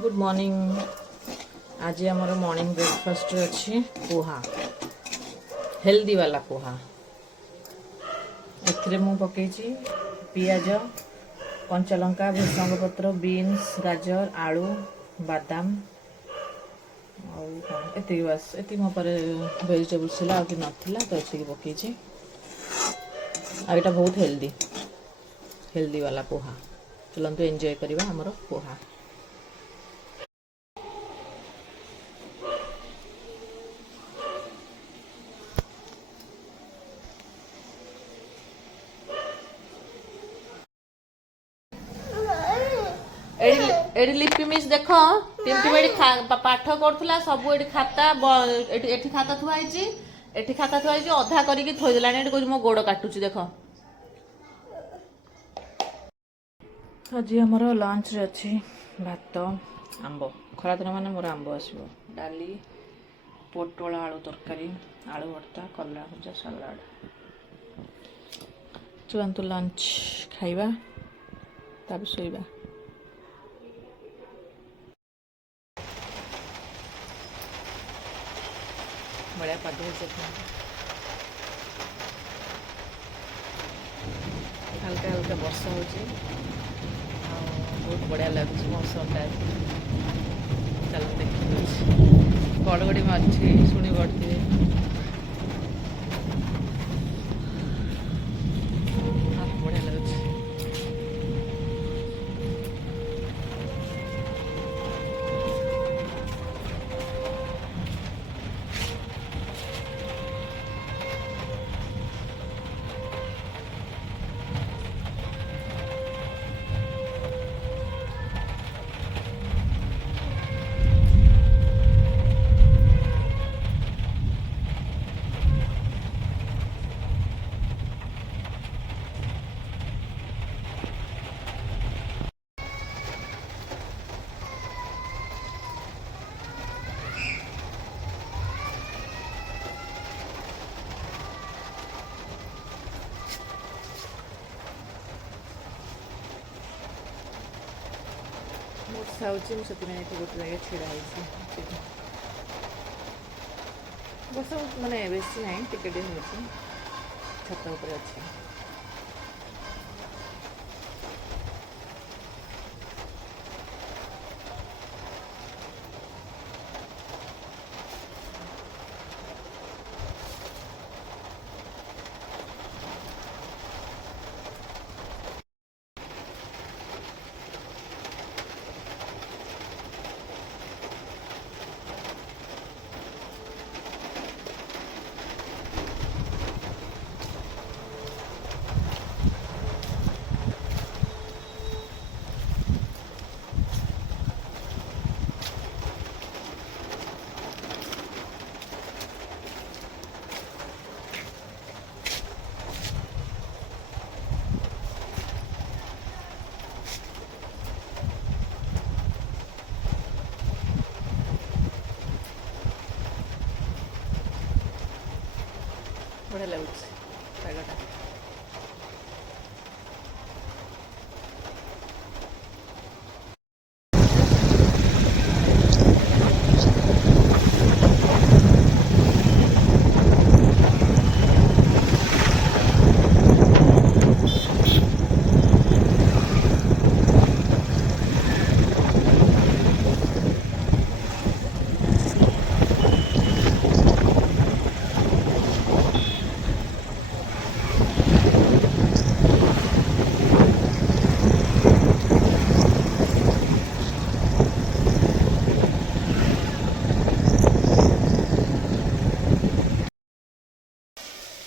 Good morning. आज आमर morning breakfast अच्छी पोहा, हेल्दी वाला पोहा। एथिरे मु पकेची पियाज, कंचा लंका, भृषंग पत्र, बीन्स, गाजर, आलू, बादाम एति बस एति मो पर वेजिटेबल्स थिला कि नथिला तो एति पकेची। आ एटा बहुत हेल्दी हेल्दी वाला पोहा। चलंतु एंजॉय करबा हमर पोहा। एडी लिपि मिस देख टिमटिम एडी पाठ करूला सब एडी खाता एठी खाता थुआइची एठी खाता थुआइची अधा करिकी थोइ देलानी। एडी कहू मो गोड़ काटुची देख। आज आमर लंच रे अच्छी भात, आंब। खरा दिन माने मोर आंब आसो, डाली, पोटल आलू तरकारी, आलू भर्ता, कलरा भजा, सलाड। चलतु लंच खाइबा ताप शोइबा। बढ़िया पाग हल्का हल्का वर्षा हो बहुत बढ़िया लगुच मौसम। चल देख गड़गड़ी मार्ची शुणी पड़े बढ़िया लगुच। ବର୍ଷା ହେଉଛି ମୁଁ ସେଥିପାଇଁ ଏଠି ଗୋଟେ ଜାଗାରେ ଛିଡ଼ା ହେଇଛି। ବର୍ଷା ମାନେ ବେଶୀ ନାହିଁ, ଟିକେ ଟିକେ ହେଉଛି। ଛାତ ଉପରେ ଅଛି। बढ़िया लगुच पागटा।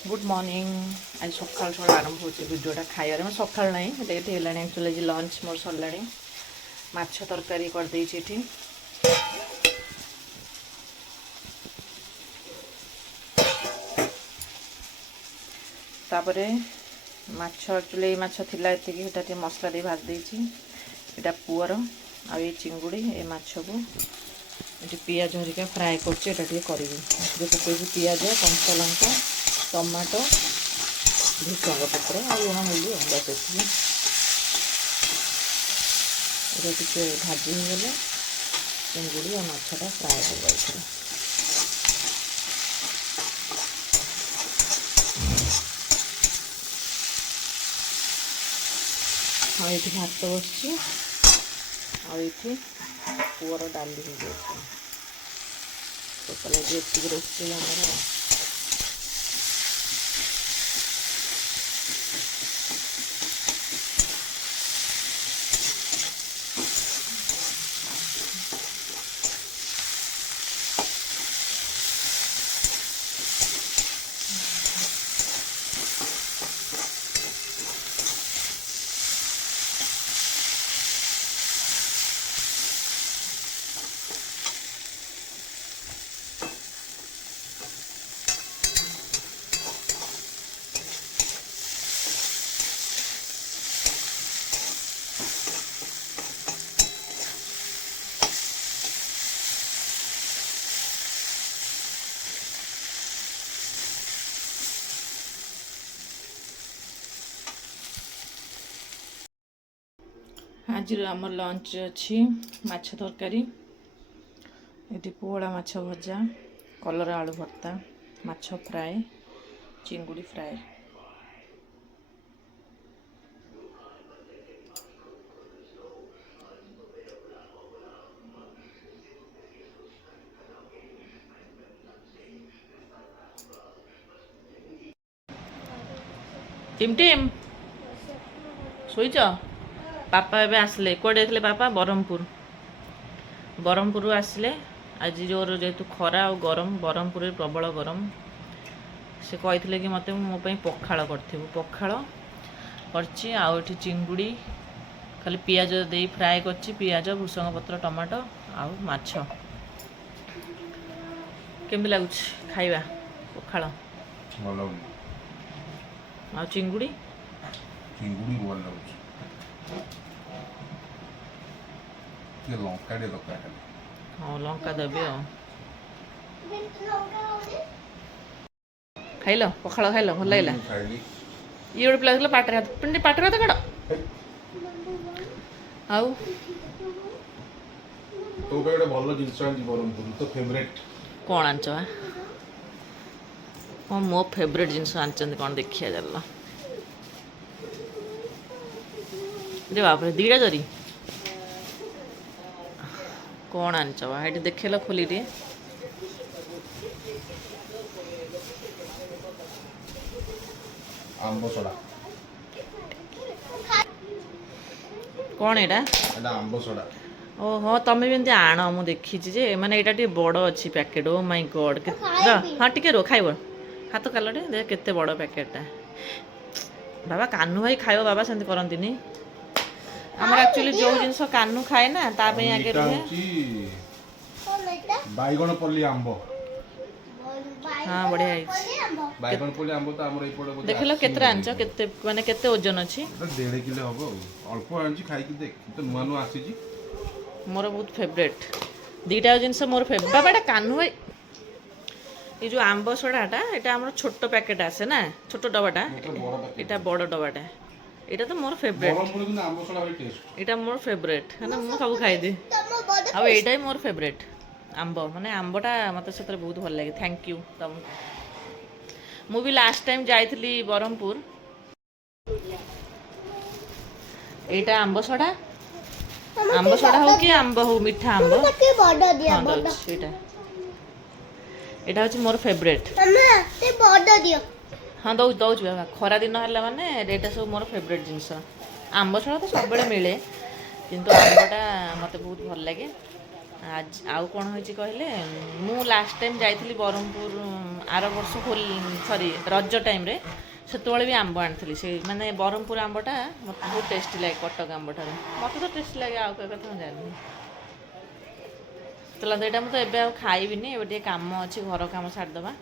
Good morning. आज सका सका आरंभ हो भिडियोटा खाइबार मैं सका ना ये एक्चुअली आज लंच मोर सरला माछ तरकारी करदे तापरे माछ एक्चुअली माछ थिला एतिकी हेटा मसला दे भाज देछि। एटा पुअर आ ये चिंगुड़ी ए माछ को ये पियाज हरिका फ्राए करछि। एटा करिवि पकई पियाज, कंचा लंका, टमाटो, भृषंग पत्र आ लुण हल्दी बस टे भाजी हो गले चिंगुड़ी और माछटा फ्राए हो गई। हाँ ये भात बसची ये पुअर डाली हो जाए टोटाल ये रोषे आमर आज आम लंच अच्छी माछ तरकारी ये पोहड़ा माछ भजा कलरा आलू भर्ता माछ फ्राए चिंगुड़ी फ्राए। टिम टिम शोच पापा एबे आसले कुआडे थे पापा बरहमपुर आसले आज जोर जेहेतु खरा और गरम बरहमपुर प्रबल गरम से कही कि मत मो पखाड़ कर पखाड़ कर चिंगुड़ी खाली पियाज दे फ्राए कर पियाज भूसंग पत्र टमाटो आउ माछ केमती लगुच खाइबा पखाड़ आ चिंगुड़ी भल लगुच लंका दरकार हाँ लंका देवे खाइल पखाड़ खाइल भल लगे ये गोटे पिला पाटे हाथ पिंडी पाटे हाथ कड़ आउ तो गोटे भल जिनस बरहमपुर तो फेवरेट कौन आंच कौन मो फेवरेट जिनस आंचन कौन देखिया जल्ला रे बाप रे दीटा जरी कौन आंच ये देखेल खोली टे आंब सोडा कौन एटा आंब सोडा ओहो तमें भी आण मु देखी जे माने एटा टी बड़ अच्छी पैकेट ओ माय गॉड हाँ टिके रो खाइब हाथ काल टे देख केते बड़ पैकेटा बाबा कान्हू भाई खाइब बाबा सेमती करंतिनी हमर एक्चुअली जो जिनस कान्हू खाए ना ता पे आगे रहे बैगण पल्ली आंब हाँ बढ़िया है बैगण पल्ली आंब तो हमर एपड़ देखलो केते आंच केते माने केते ओजन अछि 1.5 किलो हबो अल्प आंची खाई कि देख तो नुआ नुआ आसी जी मोर बहुत फेवरेट दीटा जिनस मोर फेवरेट बाबा एटा कान्हू भाई ये जो आंब सोडाटा एटा हमर छोटो पैकेट आसे ना छोटो डबाटा एटा बड़ डबाटा एटा तो मोर फेवरेट बरहमपुर दिन आंब सोडा भाई टेस्ट एटा मोर फेवरेट है ना मु सब खाई दे अब एटा ही मोर फेवरेट आंब माने आंबटा मते सतरे बहुत भल लागे थैंक यू तम मु भी लास्ट टाइम जाइथली बरहमपुर एटा आंब सोडा हो कि आंब हो मीठा आंब हाँ दउछ एटा एटा होची मोर फेवरेट हाँ दौच दौच बाबा खरा दिन है माने एटा सब मोर फेवरेट जिनस आंब छड़ा तो सब बड़े मिले किंतु आंबटा मते बहुत भल लगे आज आउ कौन होची कहले मु लास्ट टाइम जाइथली बरहमपुर आर वर्ष सॉरी रज टाइम रे सेतबेले भी आंब आनी से माने बरहमपुर आंबटा मते बहुत टेस्टी लगे कटक आंब ठारे मते तो टेस्टी लगे आउ कथा जानी चला तो यहाँ मुझे एवं खाइबिनी एवं काम अच्छी घर कम छाड़देवा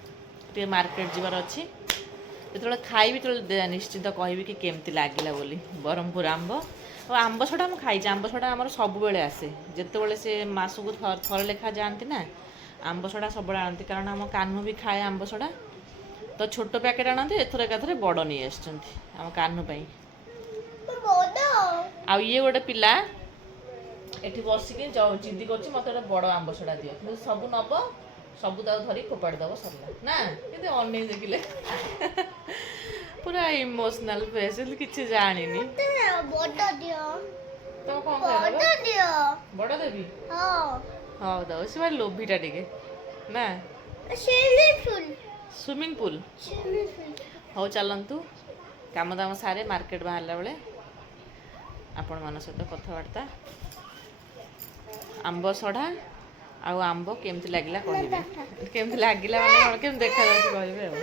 टे मार्केट जीवार अच्छी जो खाइबी तो निश्चित कहबी कि केमती लगिला बोली बरहमपुर आंब और आंब छड़ा मुझे खाई आंब छड़ा आम सब बेले आसे जिते से मासक थर लेखा जाती ना आंब छड़ा सब आनती कारण आम कान्हू भी खाए आंब छड़ा तो छोट पैकेट आनती एथर एकाथरे बड़ नहीं आम कान्हू आ ये गोटे पिला ଏଠି ବସିକି ଜିଦି କରୁଛି ମୋତେ ଗୋଟେ ବଡ଼ ଆମ୍ବ ସଡ଼ା ଦିଅ, କିନ୍ତୁ ସବୁ ନବ, ସବୁ ତାକୁ ଧରି ଫୋପାଡ଼ି ଦେବ ସରିଲା ନା। କିନ୍ତୁ ଅନେଇ ଦେଖିଲେ ପୁରା ଇମୋସନାଲ ଫେସ୍, କିଛି ଜାଣିନି। ବଡ ଦିଅ। ତମେ କ'ଣ ବଡ ଖାଇବ? ଦିଅ। ବଡ଼ ଦେବି? ହଁ। ହଉ ଦଉ, ସେ ଭାରି ଲୋଭିଟା ଟିକେ ନା। Swimming pool. Swimming pool. Swimming pool. ହଉ ଚାଲନ୍ତୁ, କାମ ଦାମ ସାରେ ମାର୍କେଟ ବାହାରିଲା ବେଳେ ଆପଣମାନଙ୍କ ସହିତ କଥାବାର୍ତ୍ତା। ଆମ୍ବ ସଢ଼ା ଆଉ ଆମ୍ବ କେମିତି ଲାଗିଲା କହିବେ, କେମିତି ଲାଗିଲା ମାନେ କ'ଣ କେମିତି ଦେଖାଯାଉଛି କହିବେ ଆଉ।